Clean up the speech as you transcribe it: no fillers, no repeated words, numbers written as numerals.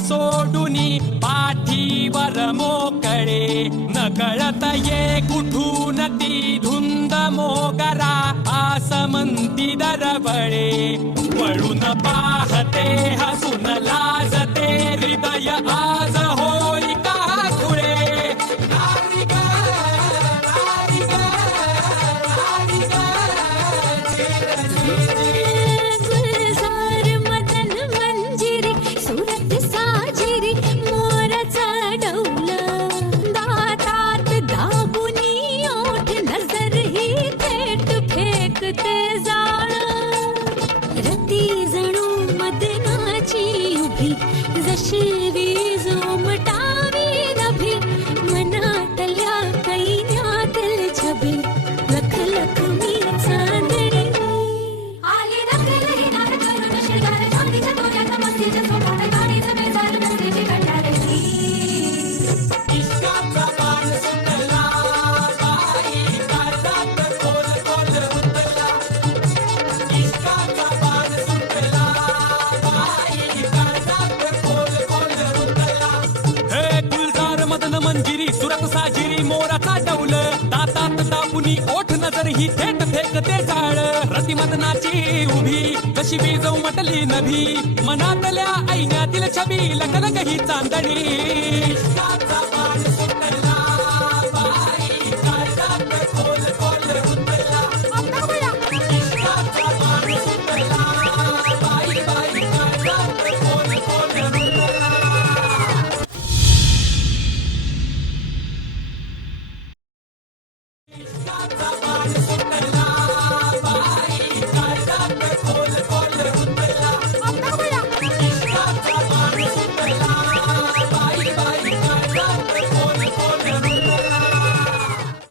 सोडुनी पाठीवर मोकळे नकळत ये कुठून ती धुंद मोगरा आसमंती दरवळे वळून पाहते हसून लाजते हृदय आज होई का खुळे जशी वीज उमटावी नभी मनातल्या कैन्यातील छबी लख लख मी चांदणी आली नकल नार करून शिरगार जाणीच्या तोऱ्यात मस्तीच्या सोपात गाणीचं बेजार मस्तीची कंटाळली इश्काचा बाण सुटला बाई काळजात खोल खोल रुतला इश्काचा बाण सुटला बाई काळजात खोल खोल रुतला हे गुलजार मदन मंजिरी सुरत साजिरी मोराचा डौल दातात दाबुनी ओठ नजर ही थेट फेकते जाळ रती मदनाची उभी कशी वीज उमटली नभी मनातल्या ऐन्यातील छबी लखलख ही चांदणी